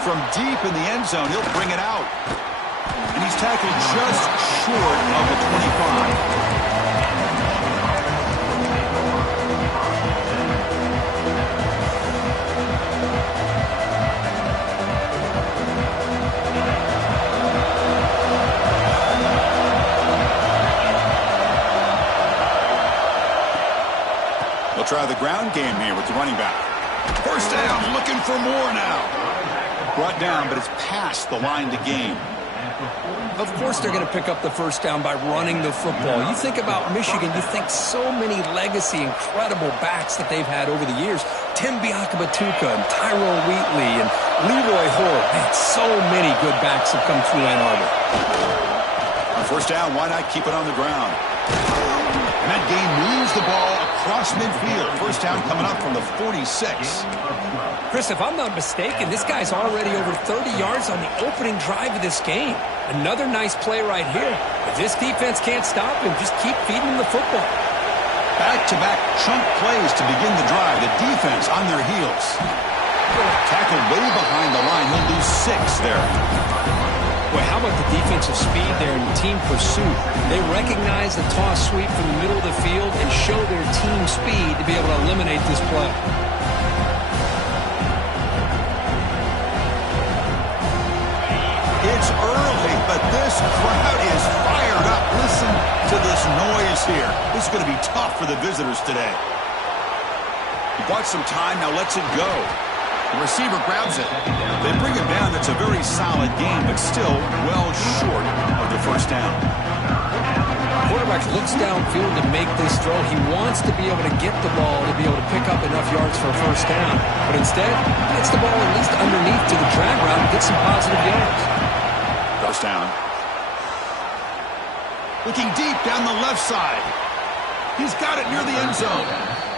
And from deep in the end zone, he'll bring it out. And he's tackled just short of the 25. They'll try the ground game here with the running back. First down, looking for more now. Brought down, but it's past the line to gain. Of course they're going to pick up the first down by running the football. You think about Michigan, you think so many legacy, incredible backs that they've had over the years. Tim Biakabatuka and Tyrone Wheatley and Leroy Hoare. Man, so many good backs have come through Ann Arbor. On first down, why not keep it on the ground? And that game moves the ball across midfield. First down coming up from the 46. Chris, if I'm not mistaken, this guy's already over 30 yards on the opening drive of this game. Another nice play right here. If this defense can't stop him, just keep feeding him the football. Back-to-back chunk plays to begin the drive. The defense on their heels. Tackled way behind the line. He'll lose 6 there. Boy, how about the defensive speed there in team pursuit? They recognize the toss sweep from the middle of the field and show their team speed to be able to eliminate this play. It's early, but this crowd is fired up. Listen to this noise here. This is going to be tough for the visitors today. He bought some time, now lets it go. The receiver grabs it. They bring him down. That's a very solid game, but still well short of the first down. Quarterback looks downfield to make this throw. He wants to be able to get the ball to be able to pick up enough yards for a first down. But instead, he gets the ball at least underneath to the drag route and get some positive yards. First down. Looking deep down the left side. He's got it near the end zone.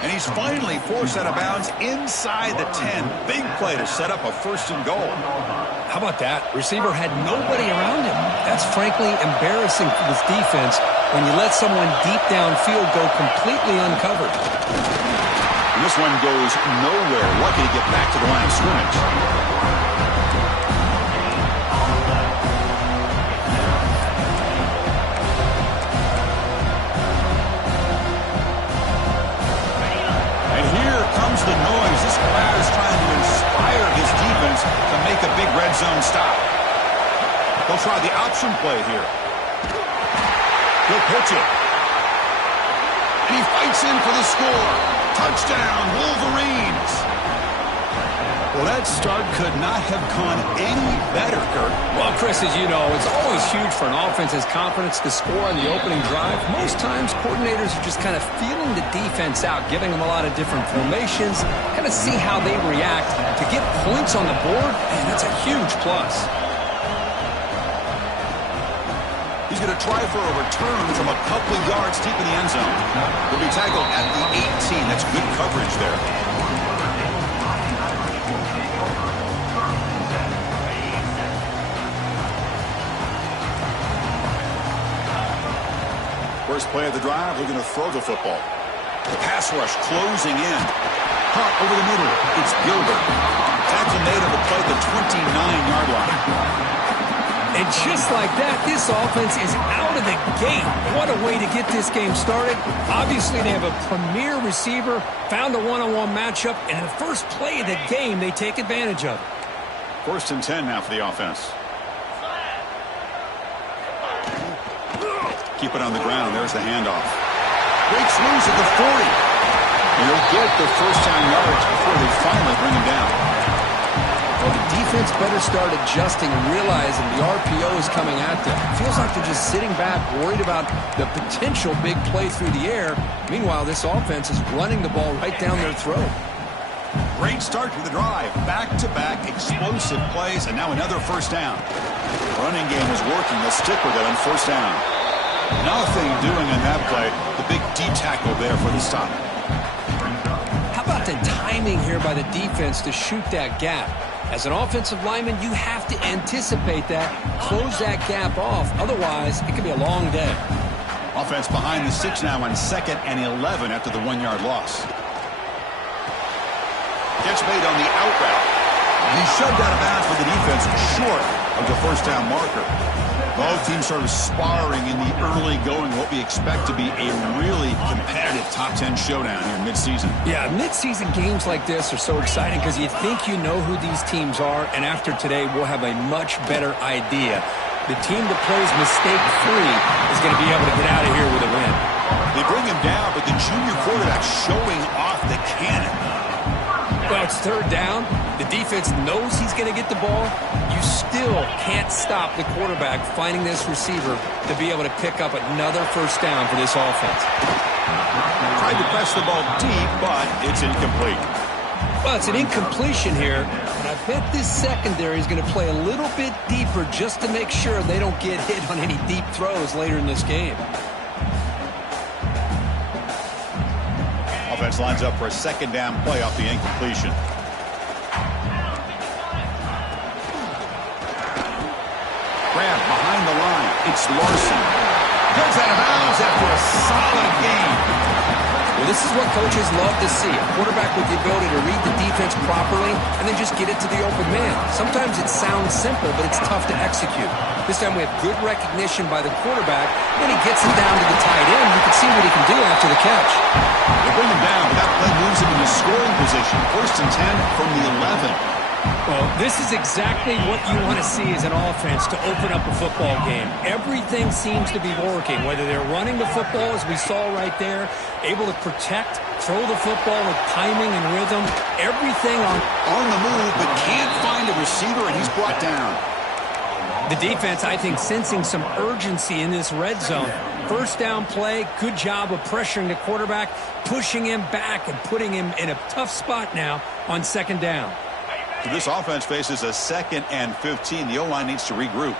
And he's finally forced out of bounds inside the 10. Big play to set up a first and goal. How about that? Receiver had nobody around him. That's frankly embarrassing for this defense when you let someone deep downfield go completely uncovered. And this one goes nowhere. Lucky to get back to the line of scrimmage. The noise. This crowd is trying to inspire this defense to make a big red zone stop. They'll try the option play here. He'll pitch it. And he fights in for the score. Touchdown, Wolverines. Well, that start could not have gone any better, Kurt. Well, Chris, as you know, it's always huge for an offense's confidence to score on the opening drive. Most times, coordinators are just kind of feeling the defense out, giving them a lot of different formations, kind of see how they react. To get points on the board, man, that's a huge plus. He's going to try for a return from a couple of yards deep in the end zone. He'll be tackled at the 18. That's good coverage there. First play of the drive, they're going to throw the football. The pass rush closing in. Caught over the middle. It's Gilbert. Tackle made on the play at the 29-yard line. And just like that, this offense is out of the gate. What a way to get this game started. Obviously, they have a premier receiver, found a one-on-one matchup, and in the first play of the game, they take advantage of it. First and 10 now for the offense. Keep it on the ground. There's the handoff. Breaks loose at the 40. And he'll get the first down yards before they finally bring him down. Well, the defense better start adjusting and realizing the RPO is coming at them. It feels like they're just sitting back, worried about the potential big play through the air. Meanwhile, this offense is running the ball right down their throat. Great start to the drive. Back-to-back explosive plays, and now another first down. Running game is working. They'll stick with it on first down. Nothing doing on that play. The big D tackle there for the stop. How about the timing here by the defense to shoot that gap? As an offensive lineman, you have to anticipate that, close that gap off. Otherwise, it could be a long day. Offense behind the 6 now on 2nd and 11 after the 1-yard loss. Catch made on the out route. He shoved out of bounds for the defense short of the first down marker. Both teams sort of sparring in the early going, what we expect to be a really competitive top 10 showdown here midseason. Yeah, midseason games like this are so exciting because you think you know who these teams are, and after today, we'll have a much better idea. The team that plays mistake-free is going to be able to get out of here with a win. They bring him down, but the junior quarterback showing off the cannon. Well, it's third down. The defense knows he's going to get the ball. You still can't stop the quarterback finding this receiver to be able to pick up another first down for this offense. Tried to press the ball deep, but it's incomplete. Well, it's an incompletion here, and I bet this secondary is going to play a little bit deeper just to make sure they don't get hit on any deep throws later in this game. Offense lines up for a second down play off the incompletion. Grab behind the line. It's Larson. Goes out of bounds after a solid game. Well, this is what coaches love to see. A quarterback with the ability to read the defense properly and then just get it to the open man. Sometimes it sounds simple, but it's tough to execute. This time we have good recognition by the quarterback. When he gets it down to the tight end, you can see what he can do after the catch. They bring him down, but that play moves him into scoring position. First and 10 from the 11. Well, this is exactly what you want to see as an offense to open up a football game. Everything seems to be working, whether they're running the football, as we saw right there, able to protect, throw the football with timing and rhythm, everything on the move, but can't find a receiver, and he's brought down. The defense, I think, sensing some urgency in this red zone. First down play, good job of pressuring the quarterback, pushing him back and putting him in a tough spot now on second down. This offense faces a 2nd and 15. The O-line needs to regroup.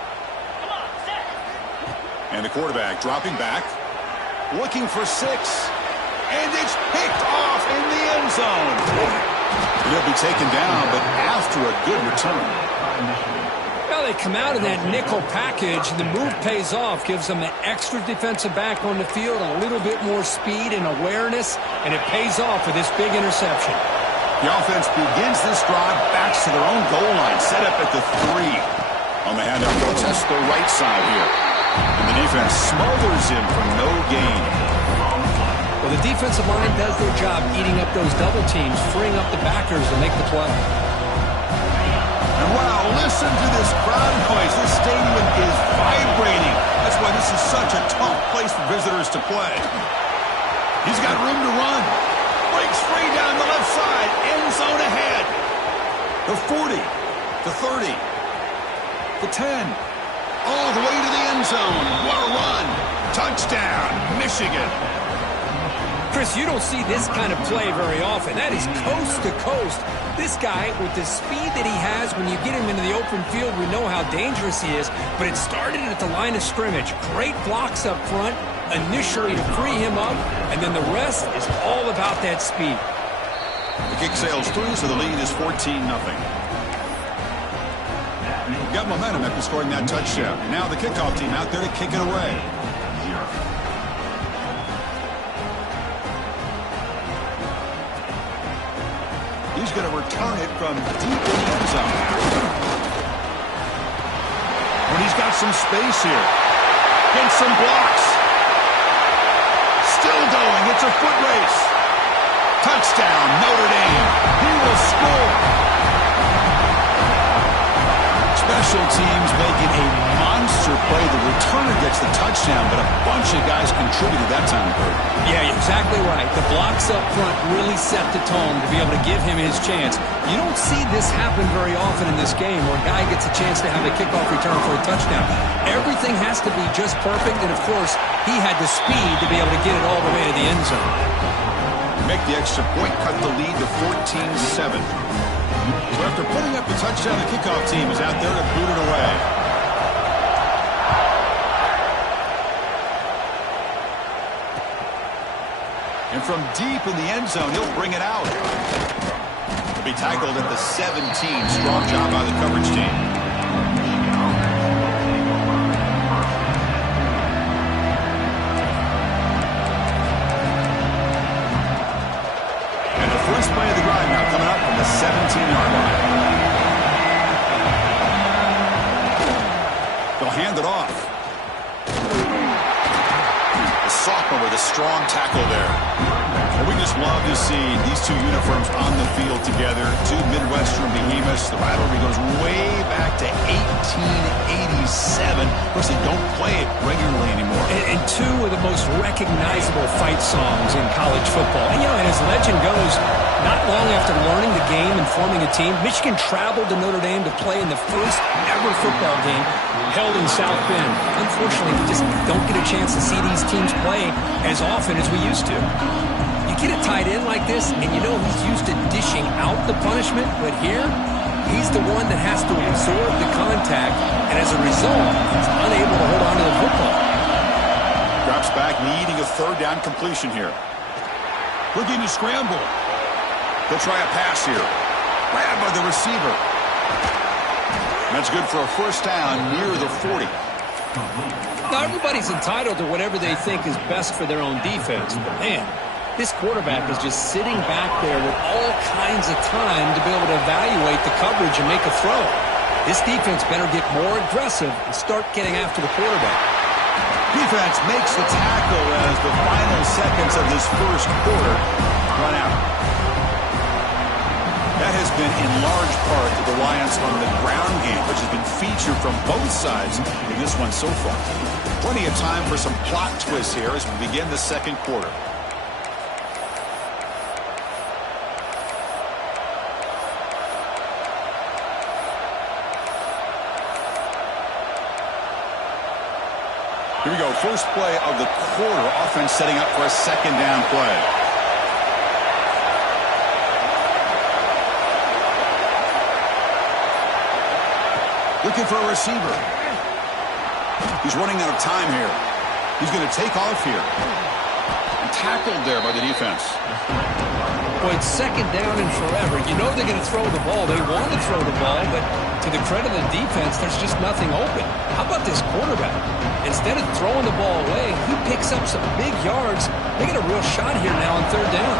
And the quarterback dropping back, looking for 6. And it's picked off in the end zone. He'll be taken down, but after a good return. Well, they come out in that nickel package, and the move pays off, gives them an extra defensive back on the field, a little bit more speed and awareness, and it pays off with this big interception. The offense begins this drive, backs to their own goal line, set up at the 3. On the handoff, they'll test the right side here. And the defense smothers him for no gain. Well, the defensive line does their job eating up those double teams, freeing up the backers to make the play. And wow, listen to this crowd noise. This stadium is vibrating. That's why this is such a tough place for visitors to play. He's got room to run. Breaks free down the left side. End zone ahead. The 40. The 30. The 10. All the way to the end zone. What a run. Touchdown, Michigan. Chris, you don't see this kind of play very often. That is coast to coast. This guy, with the speed that he has, when you get him into the open field, we know how dangerous he is. But it started at the line of scrimmage. Great blocks up front, initially to free him up, and then the rest is all about that speed. The kick sails through, so the lead is 14-0. Got momentum after scoring that touchdown. Now the kickoff team out there to kick it away. He's going to return it from deep in the end zone. When he's got some space here. Gets some blocks. Still going. It's a foot race. Touchdown, Notre Dame. He will score. Special teams making a monster play. The returner gets the touchdown, but a bunch of guys contributed that time, Bert. Yeah, exactly right. The blocks up front really set the tone to be able to give him his chance. You don't see this happen very often in this game where a guy gets a chance to have a kickoff return for a touchdown. Everything has to be just perfect, and of course, he had the speed to be able to get it all the way to the end zone. Make the extra point, cut the lead to 14-7. So after putting up the touchdown, the kickoff team is out there to boot it away. And from deep in the end zone, he'll bring it out. He'll be tackled at the 17. Strong job by the coverage team. First play of the drive now coming up from the 17-yard line. The sophomore with a strong tackle there. Well, we just love to see these two uniforms on the field together. Two Midwestern behemoths. The rivalry goes way back to 1887. Of course, they don't play it regularly anymore. And two of the most recognizable fight songs in college football. And, and as legend goes, not long after learning the game and forming a team, Michigan traveled to Notre Dame to play in the first ever football game held in South Bend. Unfortunately, we just don't get a chance to see these teams play as often as we used to. You get a tight end like this, and he's used to dishing out the punishment, but here, he's the one that has to absorb the contact, and as a result, he's unable to hold on to the football. Drops back, needing a third down completion here. Looking to scramble. They'll try a pass here. Grabbed by the receiver. That's good for a first down near the 40. Now, everybody's entitled to whatever they think is best for their own defense, but man, this quarterback is just sitting back there with all kinds of time to be able to evaluate the coverage and make a throw. This defense better get more aggressive and start getting after the quarterback. Defense makes the tackle as the final seconds of this first quarter run out. That has been in large part the reliance on the ground game, which has been featured from both sides in this one so far. Plenty of time for some plot twists here as we begin the second quarter. Here we go, first play of the quarter. Offense setting up for a second down play. Looking for a receiver. He's running out of time here. He's going to take off here. And tackled there by the defense. Well, it's second down and forever. You know they're going to throw the ball. They want to throw the ball, but to the credit of the defense, there's just nothing open. How about this quarterback? Instead of throwing the ball away, he picks up some big yards. They get a real shot here now on third down.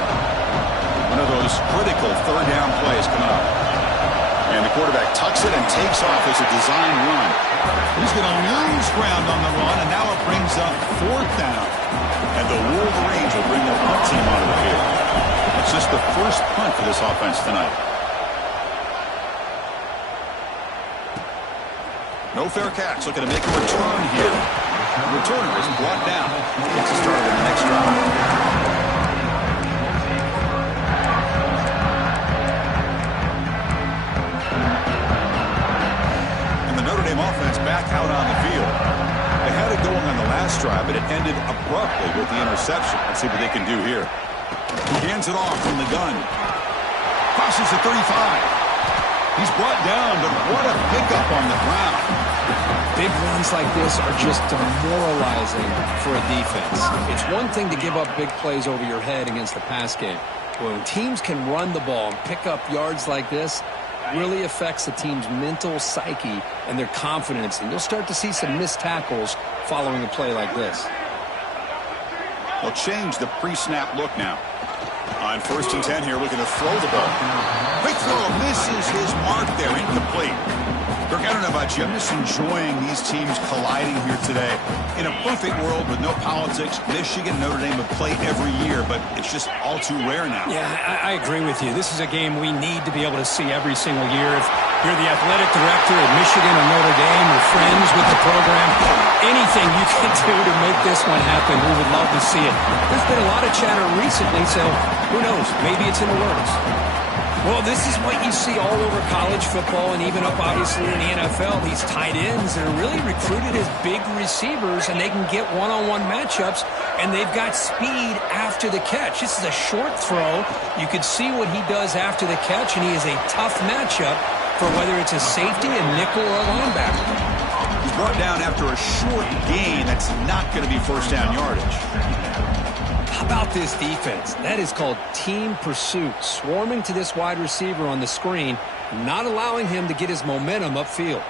One of those critical third down plays coming up. And the quarterback tucks it and takes off as a design run. He's going to lose ground on the run, and now it brings up fourth down. And the Wolverines will bring their punt team onto the field. That's just the first punt for this offense tonight. No fair catch. Looking to make a return here. The returner is brought down. Gets us started in the next drive. And the Notre Dame offense back out on the field. They had it going on the last drive, but it ended abruptly with the interception. Let's see what they can do here. He hands it off from the gun. Crosses the 35. He's brought down, but what a pickup on the ground. Big runs like this are just demoralizing for a defense. It's one thing to give up big plays over your head against the pass game. But when teams can run the ball and pick up yards like this, it really affects the team's mental psyche and their confidence. And you'll start to see some missed tackles following a play like this. They'll change the pre-snap look now. On 1st and 10 here, looking to throw the ball. Quick throw, misses his mark there, incomplete. Kirk, I don't know about you, I'm just enjoying these teams colliding here today. In a perfect world with no politics, Michigan and Notre Dame would play every year, but it's just all too rare now. Yeah, I agree with you. This is a game we need to be able to see every single year. If you're the athletic director at Michigan or Notre Dame or friends with the program, anything you can do to make this one happen, we would love to see it. There's been a lot of chatter recently, so who knows? Maybe it's in the works. Well, this is what you see all over college football and even up, obviously, in the NFL. These tight ends that are really recruited as big receivers, and they can get one-on-one matchups, and they've got speed after the catch. This is a short throw. You can see what he does after the catch, and he is a tough matchup for whether it's a safety, a nickel, or a linebacker. He's brought down after a short gain. That's not going to be first down yardage. How about this defense? That is called team pursuit. Swarming to this wide receiver on the screen, not allowing him to get his momentum upfield.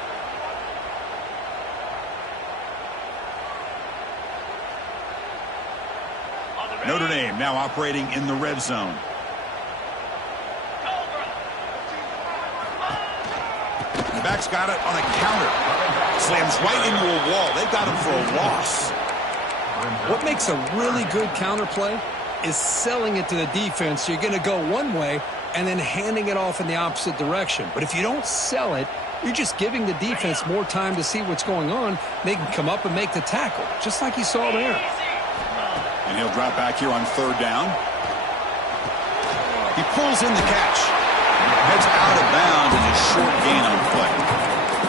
Notre Dame now operating in the red zone. quarterback's got it on a counter. Slams right into a wall. They've got him for a loss. What makes a really good counter play is selling it to the defense. You're going to go one way and then handing it off in the opposite direction. But if you don't sell it, you're just giving the defense more time to see what's going on. They can come up and make the tackle, just like you saw there. And he'll drop back here on third down. He pulls in the catch. Heads out of bounds and a short gain on play.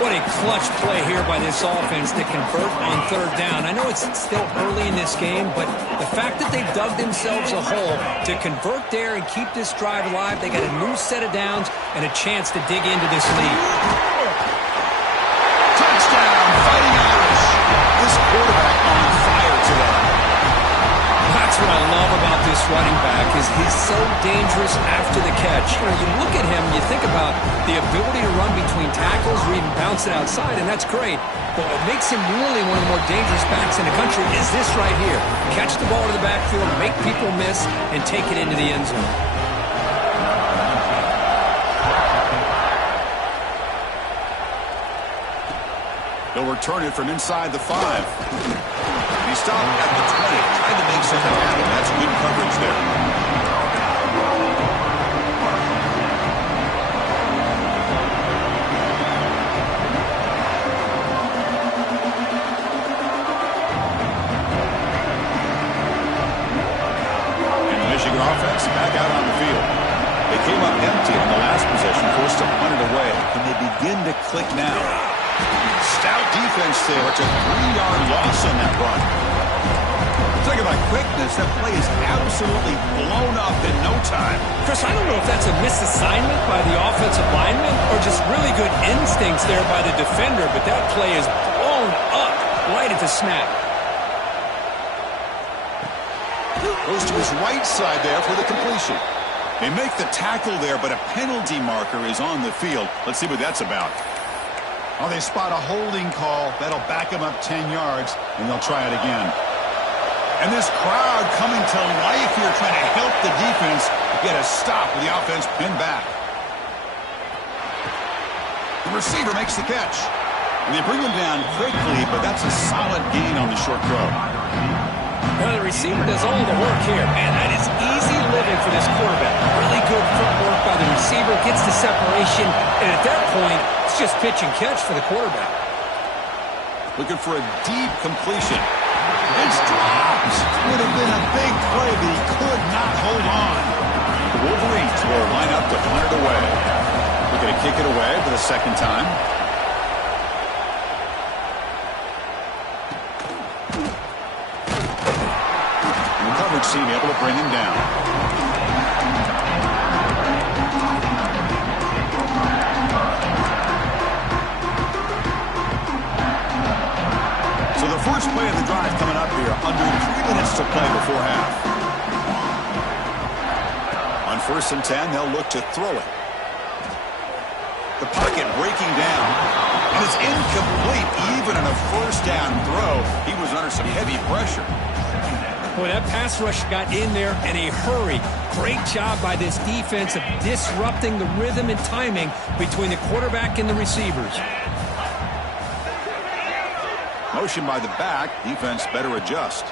What a clutch play here by this offense to convert on third down. I know it's still early in this game, but the fact that they've dug themselves a hole to convert there and keep this drive alive, they got a new set of downs and a chance to dig into this lead. Touchdown, Fighting Irish. This quarterback on fire today. That's what I love about this running back is he's so dangerous after the catch. You know, you look at him, you think about the ability to run between tackles or even bounce it outside, and that's great. But what makes him really one of the more dangerous backs in the country is this right here. Catch the ball to the backfield, make people miss, and take it into the end zone. They'll return it from inside the 5. He stopped at the 20, trying to make something happen. That's good coverage there. And the Michigan offense back out on the field. They came up empty on the last possession, forced to punt it away. Can they begin to click now? Stout defense there. It's a 3-yard loss on that run. Talk about quickness. That play is absolutely blown up in no time. Chris, I don't know if that's a misassignment by the offensive lineman or just really good instincts there by the defender, but that play is blown up right at the snap. Goes to his right side there for the completion. They make the tackle there, but a penalty marker is on the field. Let's see what that's about. Oh, they spot a holding call. That'll back them up 10 yards, and they'll try it again. And this crowd coming to life here, trying to help the defense get a stop with the offense pinned back. The receiver makes the catch. And they bring him down quickly, but that's a solid gain on the short throw. Well, the receiver does all the work here. Man, that is easy living for this quarterback. Really good footwork by the receiver, gets the separation, and at that point, it's just pitch and catch for the quarterback. Looking for a deep completion. It's dropped. Would have been a big play, but he could not hold on. The Wolverines will line up to punt it away. Looking to kick it away for the second time. And the coverage team able to bring him down. So the first play of the drive coming up here, under 3 minutes to play before half. On 1st and 10, they'll look to throw it. The pocket breaking down, and it's incomplete even on a first down throw. He was under some heavy pressure. Boy, that pass rush got in there in a hurry. Great job by this defense of disrupting the rhythm and timing between the quarterback and the receivers. Motion by the back. Defense better adjust.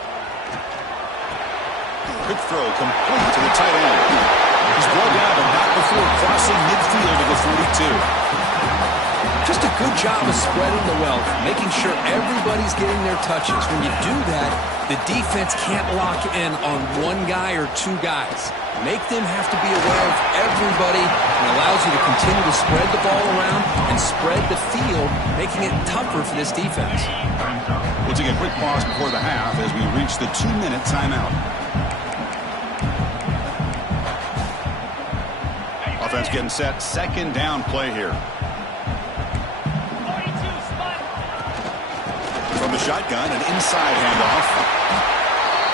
Quick throw complete to the tight end. He's brought down, but not before crossing midfield to the 42. Just a good job of spreading the wealth, making sure everybody's getting their touches. When you do that, the defense can't lock in on one guy or two guys. Make them have to be aware of everybody, and allows you to continue to spread the ball around and spread the field, making it tougher for this defense. We'll take a quick pause before the half as we reach the 2-minute timeout. Offense getting set. Second down play here. From the shotgun, an inside handoff.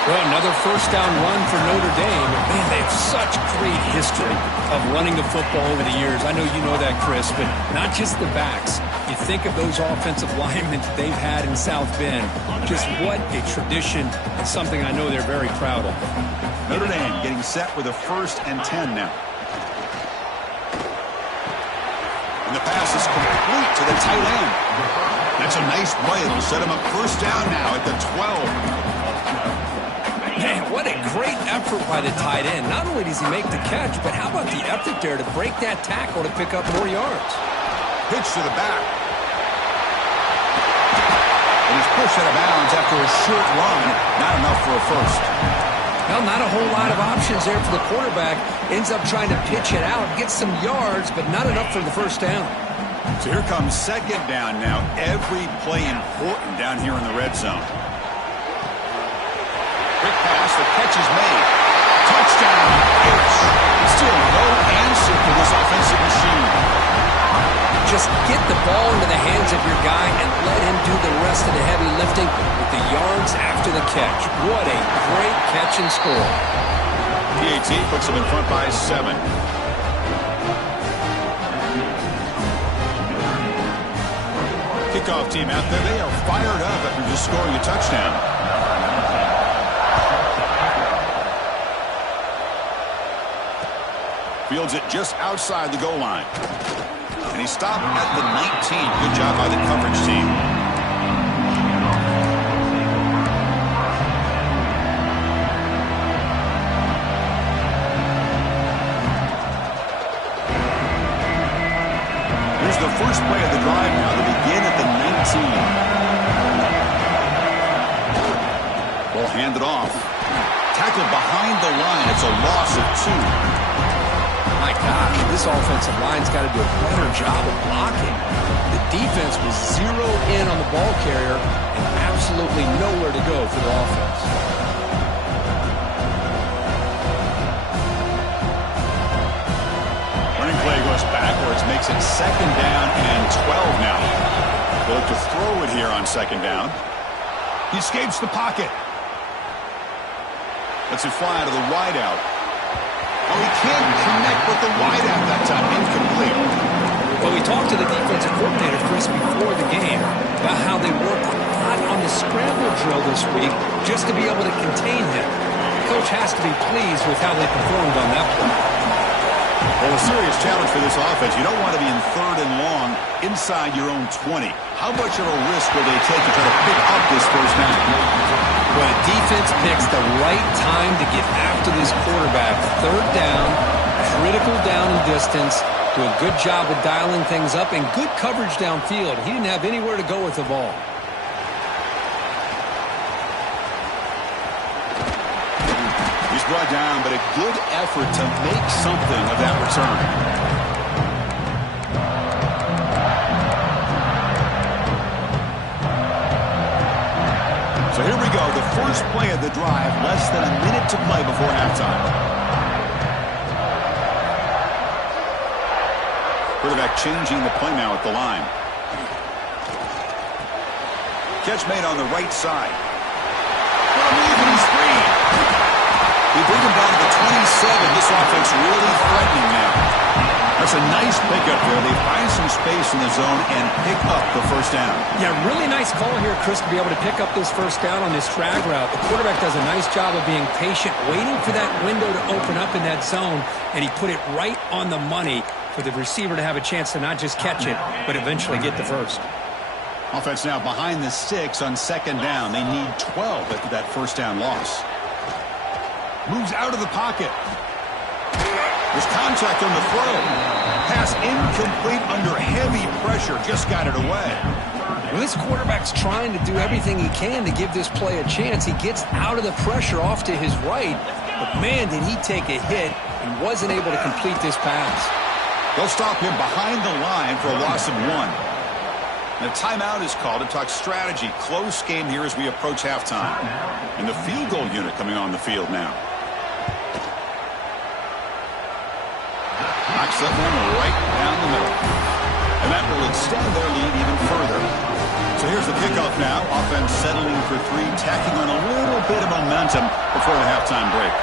Well, another first down run for Notre Dame. Man, they have such great history of running the football over the years. I know you know that, Chris, but not just the backs. You think of those offensive linemen that they've had in South Bend. Just what a tradition, and something I know they're very proud of. Notre Dame getting set with a 1st and 10 now. And the pass is complete to the tight end. That's a nice play. It'll set him up first down now at the 12. Man, what a great effort by the tight end. Not only does he make the catch, but how about the effort there to break that tackle to pick up more yards? Pitch to the back. And he's pushed out of bounds after a short run. Not enough for a first. Well, not a whole lot of options there for the quarterback. Ends up trying to pitch it out, get some yards, but not enough for the first down. So here comes second down now. Every play important down here in the red zone. Quick pass, the catch is made. Touchdown, Irish. Still no answer for this offensive machine. Just get the ball into the hands of your guy and let him do the rest of the heavy lifting with the yards after the catch. What a great catch and score. PAT puts them in front by 7. Kickoff team out there. They are fired up after just scoring a touchdown. Fields it just outside the goal line. And he stopped at the 19. Good job by the coverage team. Here's the first play of the drive now. They begin at the 19. Ball handed off. Tackled behind the line. It's a loss of 2. My gosh, this offensive line's got to do a better job of blocking. The defense was zeroed in on the ball carrier and absolutely nowhere to go for the offense. Running play goes backwards, makes it second down and 12 now. They look to throw it here on second down. He escapes the pocket. Lets it fly to the wideout. Oh, he can't connect with the wideout that time. Incomplete. Well, we talked to the defensive coordinator, Chris, before the game about how they worked a lot on the scramble drill this week just to be able to contain him. The coach has to be pleased with how they performed on that play. Well, a serious challenge for this offense. You don't want to be in third and long inside your own 20. How much of a risk will they take to try to pick up this first down? Well, the defense picks the right time to get after this quarterback. Third down, critical down and distance, do a good job of dialing things up, and good coverage downfield. He didn't have anywhere to go with the ball. He's brought down, but a good effort to make something of that return. So here we go, the first play of the drive, less than a minute to play before halftime. Quarterback changing the play now at the line. Catch made on the right side. He's free. They bring him down to the 27. This offense really threatening now. That's a nice pickup there. They find some space in the zone and pick up the first down. Yeah, really nice call here, Chris, to be able to pick up this first down on this drag route. The quarterback does a nice job of being patient, waiting for that window to open up in that zone, and he put it right on the money for the receiver to have a chance to not just catch it, but eventually get the first. Offense now behind the 6 on second down. They need 12 after that first down loss. Moves out of the pocket. There's contact on the throw. Pass incomplete under heavy pressure. Just got it away. Well, this quarterback's trying to do everything he can to give this play a chance. He gets out of the pressure off to his right. But, man, did he take a hit and wasn't able to complete this pass. They'll stop him behind the line for a loss of 1. And a timeout is called to talk strategy. Close game here as we approach halftime. And the field goal unit coming on the field now. Knocks that one right down the middle. And that will extend their lead even further. So here's the kickoff now. Offense settling for 3, tacking on a little bit of momentum before the halftime break.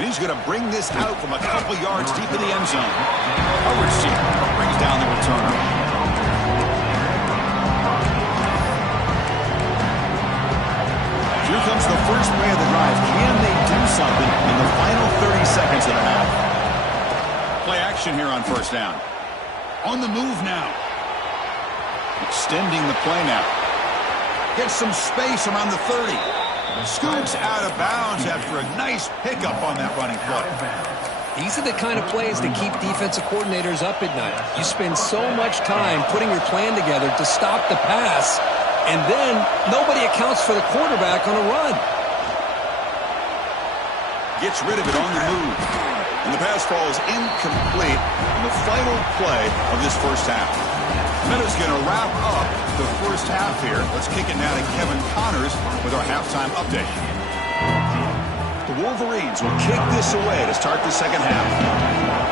And he's going to bring this out from a couple yards deep in the end zone. Coverage team brings down the returner. Here comes the first play of the drive. Can they do something in the final 30 seconds of the half? Play action here on first down. On the move now. Extending the play now. Gets some space around the 30. Scoots out of bounds after a nice pickup on that running play. These are the kind of plays that keep defensive coordinators up at night. You spend so much time putting your plan together to stop the pass, and then nobody accounts for the quarterback on a run. Gets rid of it on the move. And the pass falls incomplete in the final play of this first half. That is going to wrap up the first half here. Let's kick it now to Kevin Connors with our halftime update. The Wolverines will kick this away to start the second half.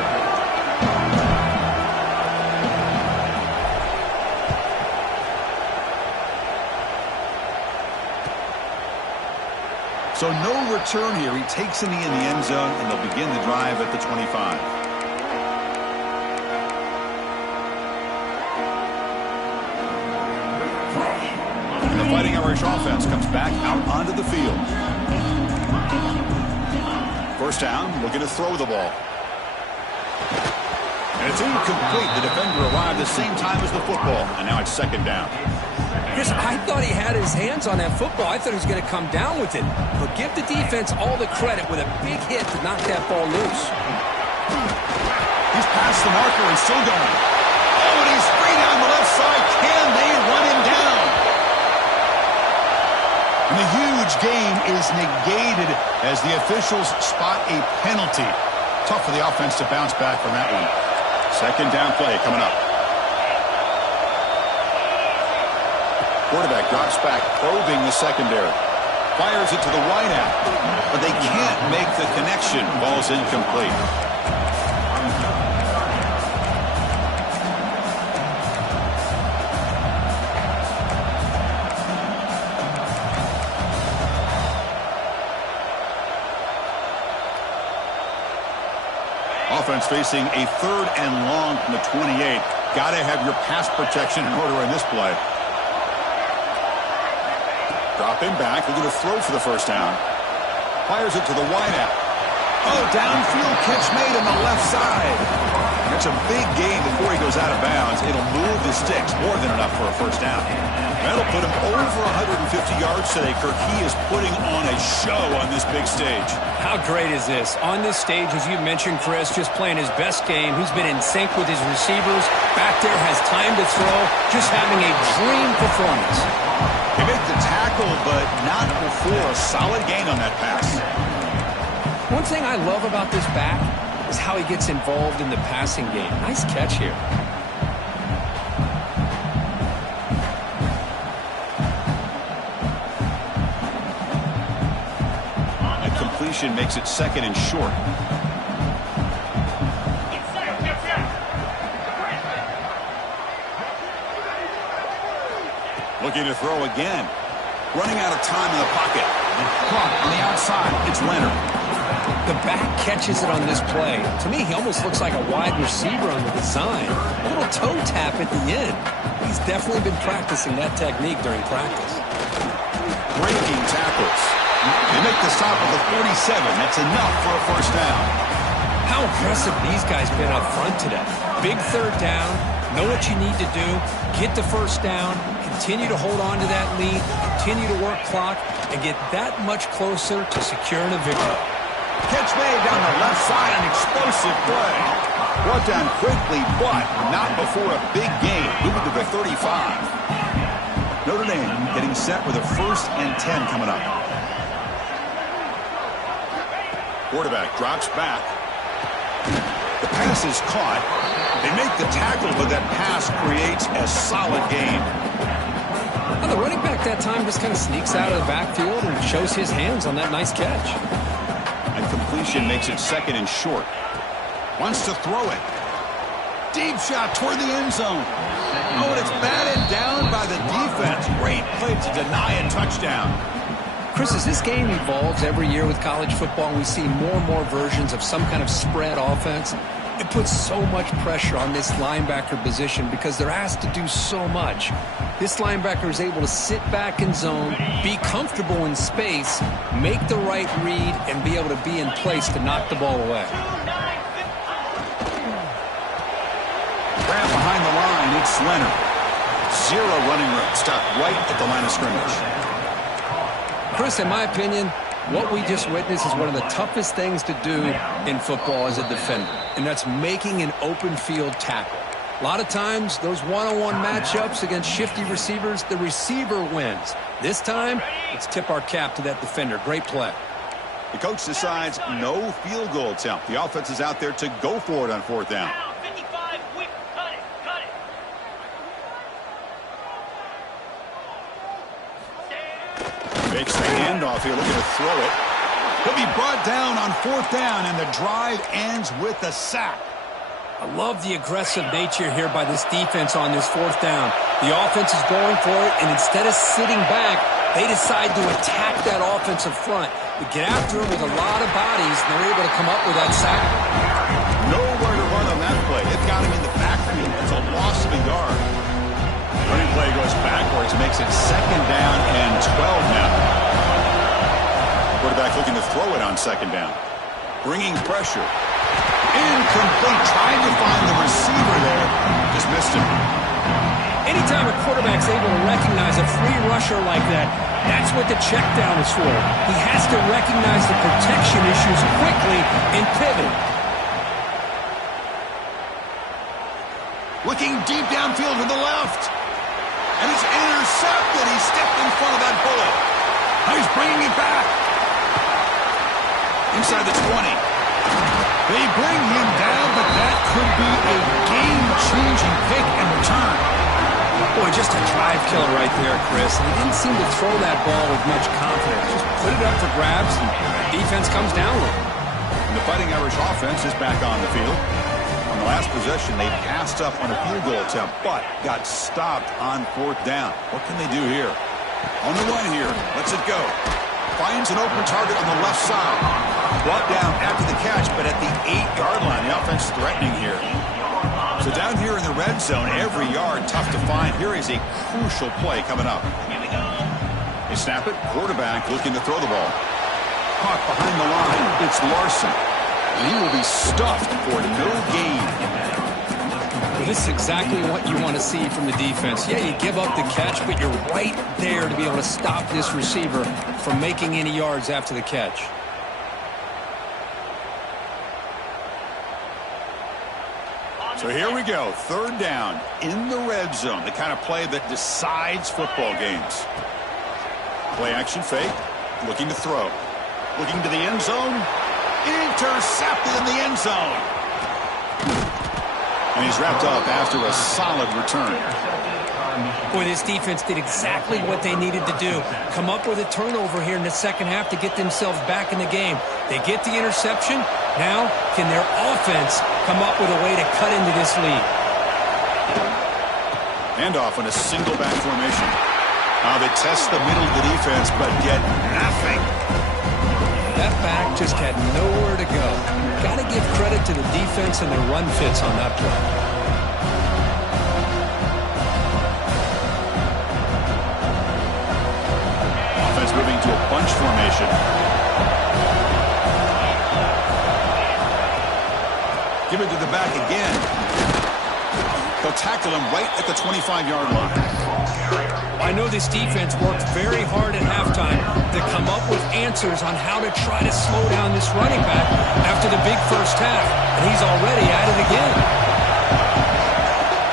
So no return here. He takes a knee in the end zone, and they'll begin the drive at the 25. And the Fighting Irish offense comes back out onto the field. First down, looking to throw the ball. And it's incomplete. The defender arrived the same time as the football, and now it's second down. Chris, I thought he had his hands on that football. I thought he was going to come down with it. But give the defense all the credit with a big hit to knock that ball loose. He's past the marker and still going. Oh, and he's free down the left side. Can they run him down? And the huge game is negated as the officials spot a penalty. Tough for the offense to bounce back from that one. Second down play coming up. Quarterback drops back, probing the secondary. Fires it to the wideout, but they can't make the connection. Ball's incomplete. Offense facing a third and long from the 28. Got to have your pass protection in order in this play. Dropping back, looking to throw for the first down. Fires it to the wideout. Oh, downfield catch made on the left side. That's a big gain before he goes out of bounds. It'll move the sticks, more than enough for a first down. That'll put him over 150 yards today, Kirk. He is putting on a show on this big stage. How great is this? On this stage, as you mentioned, Chris, just playing his best game. He's been in sync with his receivers. Back there, has time to throw. Just having a dream performance. He made the tackle, but not before a solid gain on that pass. One thing I love about this back is how he gets involved in the passing game. Nice catch here. A completion makes it second and short. Looking to throw again. Running out of time in the pocket. Caught on the outside. It's Leonard. The back catches it on this play. To me, he almost looks like a wide receiver on the design. A little toe tap at the end. He's definitely been practicing that technique during practice. Breaking tackles. They make the stop at the 47. That's enough for a first down. How impressive these guys been up front today. Big third down. Know what you need to do. Get the first down. Continue to hold on to that lead. Continue to work clock. And get that much closer to securing a victory. Catch made down the left side. An explosive play. Brought down quickly, but not before a big gain. Moving to the 35. Notre Dame getting set with a 1st and 10 coming up. Quarterback drops back. The pass is caught. They make the tackle, but that pass creates a solid gain. Well, the running back that time just kind of sneaks out of the backfield and shows his hands on that nice catch. And completion makes it second and short. Wants to throw it. Deep shot toward the end zone. Oh, and it's batted down by the defense. Great play to deny a touchdown. Chris, as this game evolves every year with college football, we see more and more versions of some kind of spread offense. It puts so much pressure on this linebacker position because they're asked to do so much. This linebacker is able to sit back in zone, be comfortable in space, make the right read, and be able to be in place to knock the ball away. behind the line. It's Leonard. Zero running room. Stopped right at the line of scrimmage. Chris, in my opinion, what we just witnessed is one of the toughest things to do in football as a defender, and that's making an open field tackle. A lot of times, those one-on-one matchups against shifty receivers, the receiver wins. This time, let's tip our cap to that defender. Great play. The coach decides no field goal attempt. The offense is out there to go for it on fourth down. Makes the handoff here, looking to throw it. He'll be brought down on fourth down, and the drive ends with a sack. I love the aggressive nature here by this defense on this fourth down. The offense is going for it, and instead of sitting back, they decide to attack that offensive front. They get after him with a lot of bodies, and they're able to come up with that sack. Nowhere to run on that play. It got him in the backfield. It's a loss of a yard. Running play goes backwards, makes it second down and 12 now. Quarterback looking to throw it on second down. Bringing pressure. Incomplete. Trying to find the receiver there. Just missed him. Anytime a quarterback's able to recognize a free rusher like that, that's what the check down is for. He has to recognize the protection issues quickly and pivot. Looking deep downfield to the left. And it's intercepted. He stepped in front of that bullet. Now he's bringing it back. Inside the 20. They bring him down, but that could be a game-changing pick and return. Boy, just a drive killer right there, Chris. And he didn't seem to throw that ball with much confidence. Just put it up for grabs, and defense comes down with it. And the Fighting Irish offense is back on the field. On the last possession, they passed up on a field goal attempt, but got stopped on fourth down. What can they do here? On the run here. Lets it go. Finds an open target on the left side. Brought down after the catch, but at the 8-yard line. The offense threatening here. So down here in the red zone, every yard tough to find. Here is a crucial play coming up. They snap it. Quarterback looking to throw the ball. Caught behind the line. It's Larson. And he will be stuffed for no gain. Well, this is exactly what you want to see from the defense. Yeah, you give up the catch, but you're right there to be able to stop this receiver from making any yards after the catch. So here we go, third down in the red zone, the kind of play that decides football games. Play action fake, looking to throw. Looking to the end zone, intercepted in the end zone. And he's wrapped up after a solid return. Boy, this defense did exactly what they needed to do. Come up with a turnover here in the second half to get themselves back in the game. They get the interception. Now, can their offense come up with a way to cut into this lead? Handoff in a single back formation. They test the middle of the defense, but get nothing. That back just had nowhere to go. Got to give credit to the defense and their run fits on that play. Offense moving to a bunch formation. Give it to the back again. They'll tackle him right at the 25-yard line. I know this defense worked very hard at halftime to come up with answers on how to try to slow down this running back after the big first half, and he's already at it again.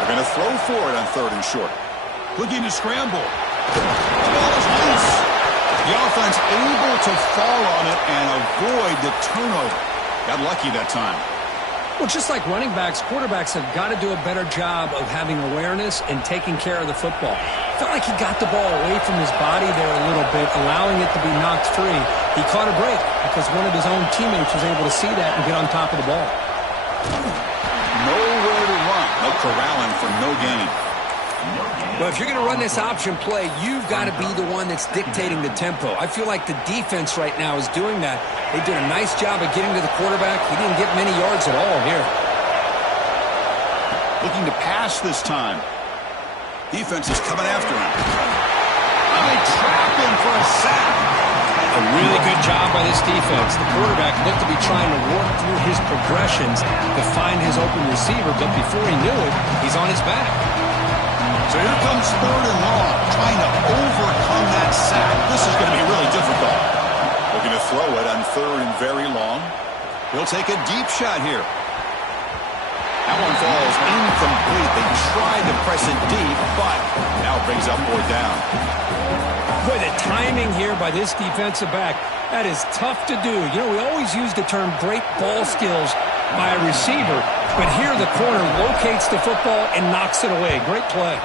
They're going to throw for it on third and short. Looking to scramble. The ball is loose. The offense able to fall on it and avoid the turnover. Got lucky that time. Well, just like running backs, quarterbacks have got to do a better job of having awareness and taking care of the football. Felt like he got the ball away from his body there a little bit, allowing it to be knocked free. He caught a break because one of his own teammates was able to see that and get on top of the ball. Nowhere to run. No corralling for no gain. Well, if you're going to run this option play, you've got to be the one that's dictating the tempo. I feel like the defense right now is doing that. They did a nice job of getting to the quarterback. He didn't get many yards at all here. Looking to pass this time. Defense is coming after him. Oh, they trap him for a sack. I Really good job by this defense. The quarterback looked to be trying to work through his progressions to find his open receiver, but before he knew it, he's on his back. So here comes 3rd and long, trying to overcome that sack. This is going to be really difficult. Looking to throw it on 3rd and very long. He'll take a deep shot here. That one falls incomplete. They tried to press it deep, but now it brings up 4th down. Boy, the timing here by this defensive back, that is tough to do. You know, we always use the term great ball skills by a receiver, but here the corner locates the football and knocks it away. Great play.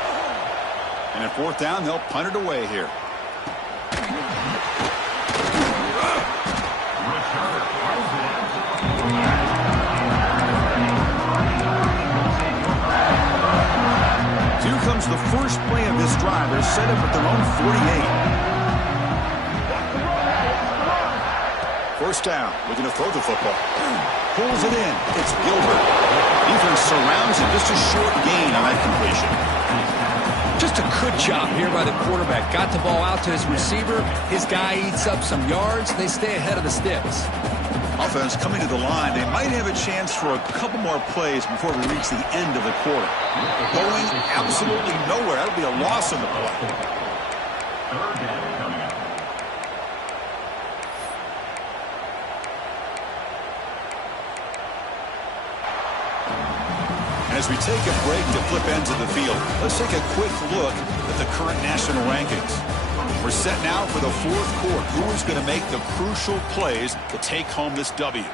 And at 4th down, they'll punt it away here. Here comes the first play of this drive. They're set up at their own 48. 1st down. Looking to throw the football. Pulls it in. It's Gilbert. Defense surrounds him. Just a short gain on that completion. Just a good job here by the quarterback. Got the ball out to his receiver. His guy eats up some yards. They stay ahead of the sticks. Offense coming to the line. They might have a chance for a couple more plays before we reach the end of the quarter. Going absolutely nowhere. That would be a loss in the play. As we take a break to flip ends of the field, let's take a quick look at the current national rankings. We're set now for the 4th quarter. Who is going to make the crucial plays to take home this W?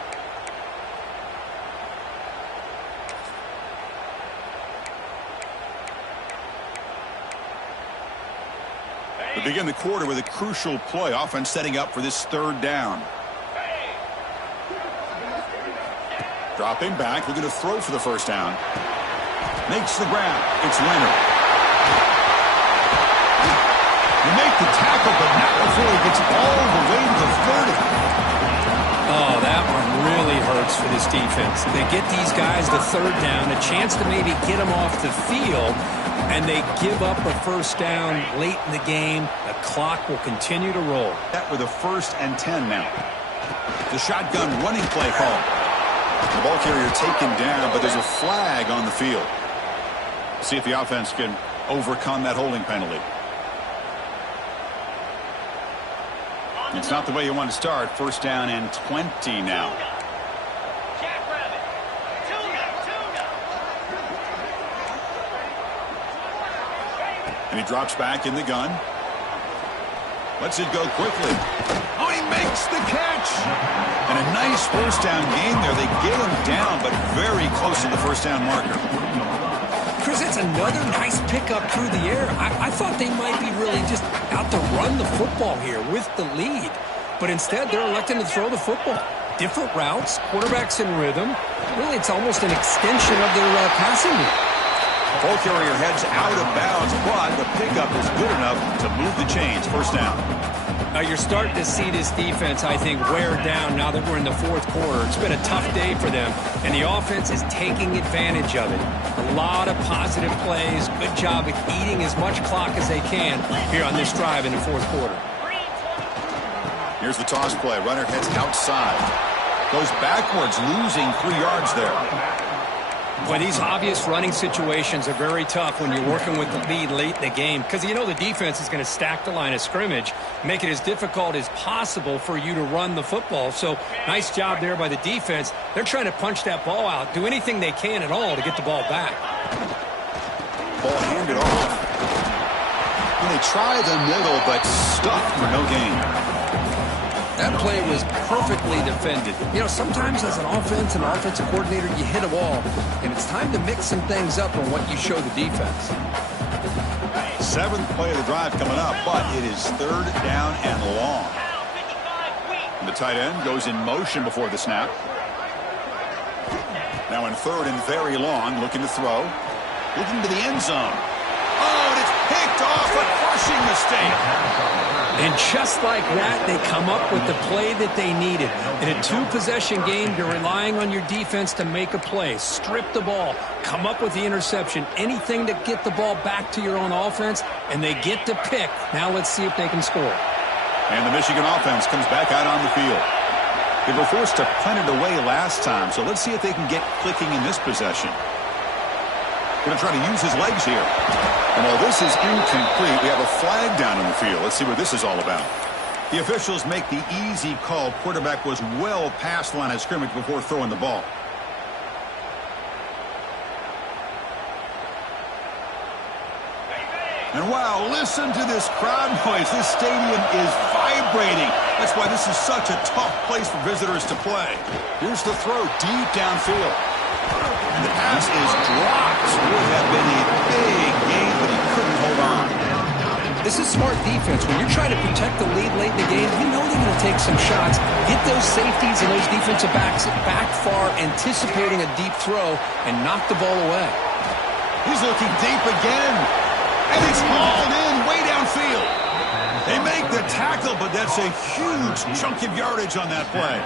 We begin the quarter with a crucial play. Offense setting up for this 3rd down. Dropping back, looking to throw for the 1st down. Makes the grab. It's Leonard. You make the tackle, but not before he gets all the way to the 30. Oh, that one really hurts for this defense. They get these guys to 3rd down, a chance to maybe get them off the field, and they give up a 1st down late in the game. The clock will continue to roll. That with a 1st and 10 now. The shotgun running play call. The ball carrier taken down, but there's a flag on the field. See if the offense can overcome that holding penalty. It's not the way you want to start. 1st down and 20 now. And he drops back in the gun. Lets it go quickly. Oh, he makes the catch. And a nice 1st down gain there. They get him down, but very close to the 1st down marker. Chris, that's another nice pickup through the air. I thought they might be really just out to run the football here with the lead. But instead, they're electing to throw the football. Different routes, quarterbacks in rhythm. Really, it's almost an extension of their passing game. Ball carrier heads out of bounds, but the pickup is good enough to move the chains. 1st down. Now you're starting to see this defense, I think, wear down now that we're in the 4th quarter. It's been a tough day for them, and the offense is taking advantage of it. A lot of positive plays. Good job at eating as much clock as they can here on this drive in the 4th quarter. Here's the toss play. Runner heads outside. Goes backwards, losing 3 yards there. Well, these obvious running situations are very tough when you're working with the lead late in the game because you know the defense is going to stack the line of scrimmage, make it as difficult as possible for you to run the football. So nice job there by the defense. They're trying to punch that ball out, do anything they can at all to get the ball back. Ball handed off. And they try the middle, but stuck for no gain. That play was perfectly defended. You know, sometimes as an offensive coordinator, you hit a wall, and it's time to mix some things up on what you show the defense. 7th play of the drive coming up, but it is 3rd down and long. And the tight end goes in motion before the snap. Now in 3rd and very long, looking to throw. Looking to the end zone. Oh, and it's picked off, a crushing mistake. And just like that, they come up with the play that they needed. In a 2-possession game, you're relying on your defense to make a play, strip the ball, come up with the interception, anything to get the ball back to your own offense, and they get to pick. Now let's see if they can score. And the Michigan offense comes back out on the field. They were forced to punt it away last time, so let's see if they can get clicking in this possession. Going to try to use his legs here. And while this is incomplete, we have a flag down in the field. Let's see what this is all about. The officials make the easy call. Quarterback was well past the line of scrimmage before throwing the ball. And wow, listen to this crowd noise. This stadium is vibrating. That's why this is such a tough place for visitors to play. Here's the throw deep downfield. And the pass is dropped. It would have been a big game, but he couldn't hold on. This is smart defense. When you're trying to protect the lead late in the game, you know they're going to take some shots. Get those safeties and those defensive backs back far, anticipating a deep throw, and knock the ball away. He's looking deep again. And it's hauled in way downfield. They make the tackle, but that's a huge chunk of yardage on that play.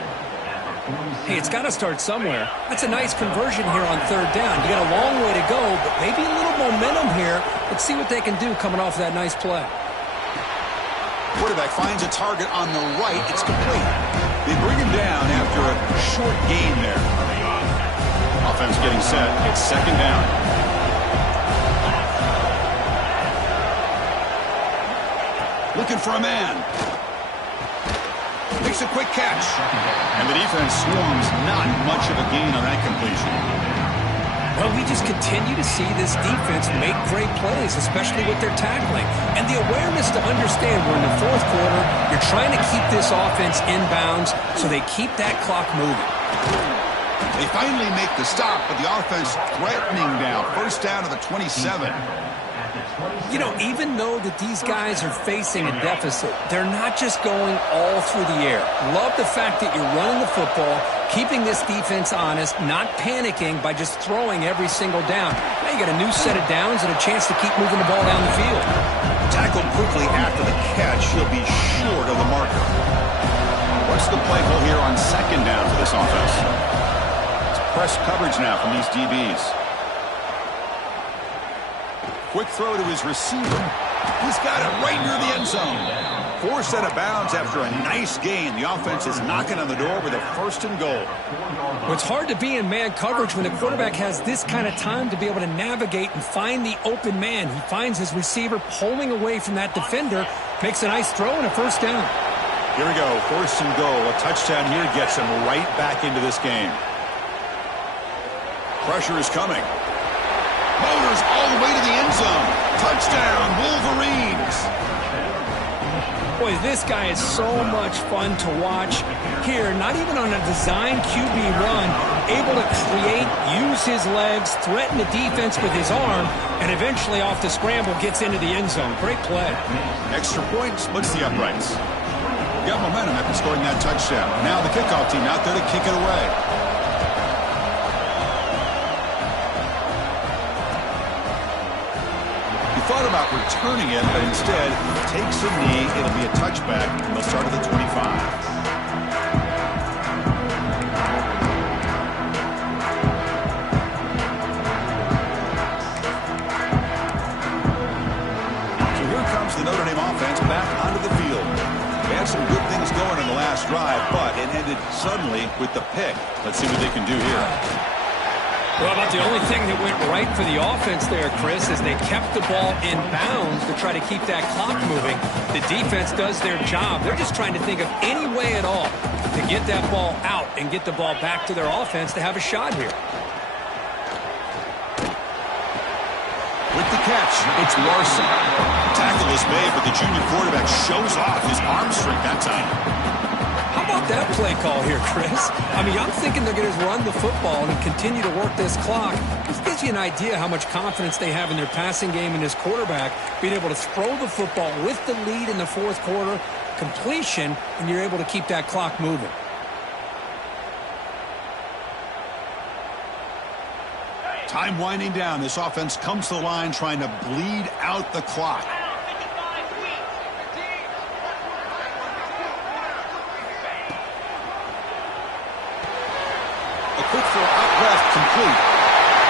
Hey, it's got to start somewhere. That's a nice conversion here on third down. You got a long way to go, but maybe a little momentum here. Let's see what they can do coming off that nice play. Quarterback finds a target on the right. It's complete. They bring him down after a short gain there. Offense getting set. It's second down. Looking for a man. Makes a quick catch. And the defense swarms. Not much of a gain on that completion. Well, we just continue to see this defense make great plays, especially with their tackling. And the awareness to understand we're in the fourth quarter, you're trying to keep this offense in bounds so they keep that clock moving. They finally make the stop, but the offense threatening now. First down to the 27. You know, even though that these guys are facing a deficit, they're not just going all through the air. Love the fact that you're running the football, keeping this defense honest, not panicking by just throwing every single down. Now you got a new set of downs and a chance to keep moving the ball down the field. Tackled quickly after the catch. He'll be short of the marker. What's the play call here on second down for this offense? It's press coverage now from these DBs. Quick throw to his receiver. He's got it right near the end zone. Forced out of bounds after a nice gain. The offense is knocking on the door with a first and goal. Well, it's hard to be in man coverage when the quarterback has this kind of time to be able to navigate and find the open man. He finds his receiver pulling away from that defender, makes a nice throw and a first down. Here we go, first and goal. A touchdown here gets him right back into this game. Pressure is coming. Motors all the way to the end zone. Touchdown, Wolverines. Boy, this guy is so much fun to watch here. Not even on a design QB run, able to create, use his legs, threaten the defense with his arm, and eventually off the scramble gets into the end zone. Great play. Extra point splits the uprights. Got momentum after scoring that touchdown. Now the kickoff team out there to kick it away. Thought about returning it, but instead takes a knee. It'll be a touchback, and they'll start at the 25. So here comes the Notre Dame offense back onto the field. They had some good things going in the last drive, but it ended suddenly with the pick. Let's see what they can do here. Well, about the only thing that went right for the offense there, Chris, is they kept the ball in bounds to try to keep that clock moving. The defense does their job. They're just trying to think of any way at all to get that ball out and get the ball back to their offense to have a shot here. With the catch, it's Larson. Tackle is made, but the junior quarterback shows off his arm strength that time. How about that play call here, Chris? I mean, I'm thinking they're going to run the football and continue to work this clock. This gives you an idea how much confidence they have in their passing game and this quarterback being able to throw the football with the lead in the fourth quarter, completion, and you're able to keep that clock moving. Time winding down. This offense comes to the line trying to bleed out the clock. A quick throw out left, complete.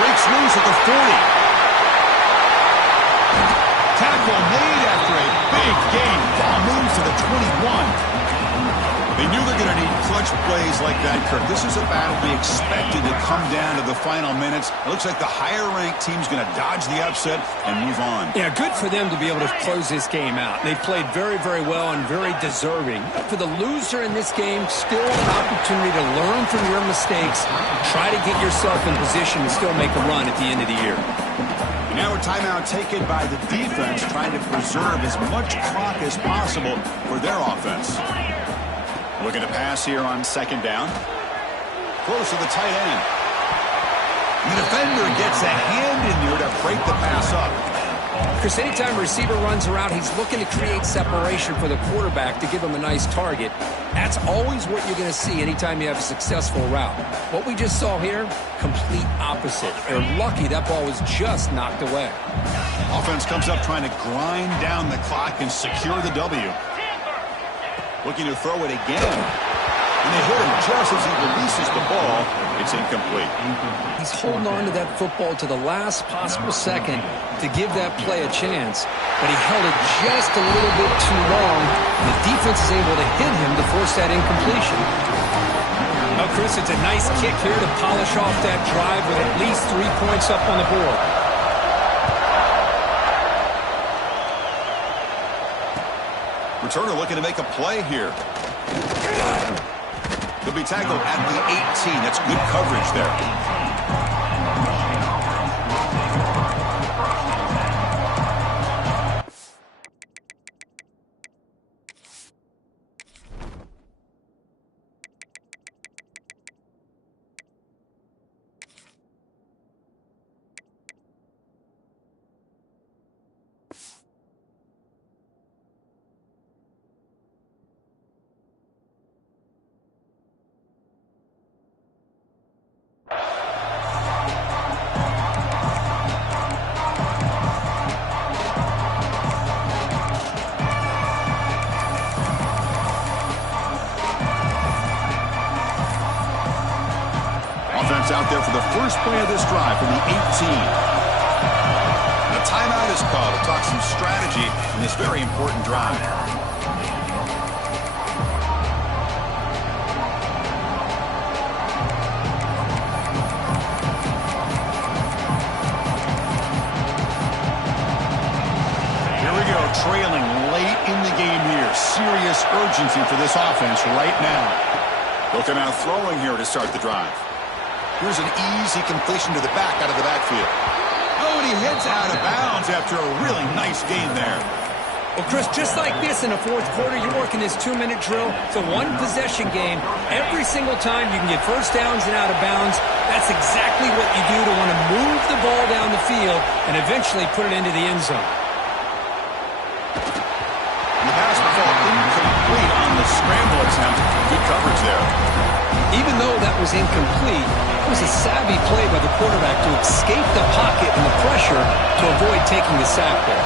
Breaks loose at the 40. Tackle made after a big gain. Ball moves to the the 21. They knew they're going to need clutch plays like that, Kirk. This is a battle we expected to come down to the final minutes. It looks like the higher-ranked team's going to dodge the upset and move on. Yeah, good for them to be able to close this game out. They played very, very well and very deserving. For the loser in this game, still an opportunity to learn from your mistakes, try to get yourself in position to still make a run at the end of the year. And now a timeout taken by the defense, trying to preserve as much clock as possible for their offense. Looking to pass here on second down. Close to the tight end. The defender gets a hand in there to break the pass up. Chris, anytime a receiver runs a route, he's looking to create separation for the quarterback to give him a nice target. That's always what you're going to see anytime you have a successful route. What we just saw here, complete opposite. They're lucky that ball was just knocked away. Offense comes up trying to grind down the clock and secure the W. Looking to throw it again. And they hit him just as he releases the ball. It's incomplete. He's holding on to that football to the last possible second to give that play a chance. But he held it just a little bit too long. The defense is able to hit him to force that incompletion. Well, Chris, it's a nice kick here to polish off that drive with at least 3 points up on the board. Returner looking to make a play here. He'll be tackled at the 18. That's good coverage there. Out there for the first play of this drive from the 18. A timeout is called to talk some strategy in this very important drive. Here we go, trailing late in the game here. Serious urgency for this offense right now. They'll come out throwing here to start the drive. Here's an easy completion to the back out of the backfield. Oh, and he heads out of bounds after a really nice gain there. Well, Chris, just like this in the fourth quarter, you're working this 2-minute drill. It's a one-possession game. Every single time you can get first downs and out of bounds, that's exactly what you do to want to move the ball down the field and eventually put it into the end zone. And the pass will fall incomplete on the scramble attempt. Good coverage there. Even though that was incomplete, it was a savvy play by the quarterback to escape the pocket and the pressure to avoid taking the sack there.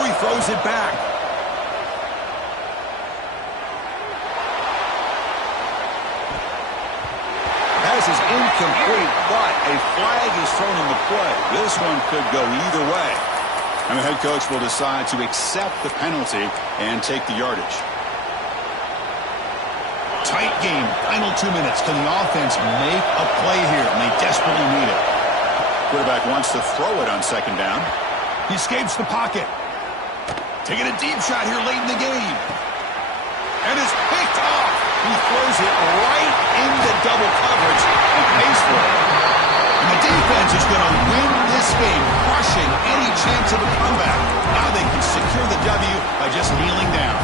Oh, he throws it back. Pass is incomplete, but a flag is thrown on the play. This one could go either way. And the head coach will decide to accept the penalty and take the yardage. Tight game, final 2 minutes. Can the offense make a play here? And they desperately need it. Quarterback wants to throw it on second down. He escapes the pocket. Taking a deep shot here late in the game. And it's picked off. He throws it right into double coverage and pays for it. And the defense is going to win this game, crushing any chance of a comeback. Now they can secure the W by just kneeling down.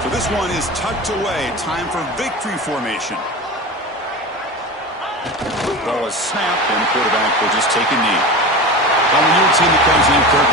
So this one is tucked away. Time for victory formation. Ball is snapped, and the quarterback will just take a knee. When your team comes in, Kirk,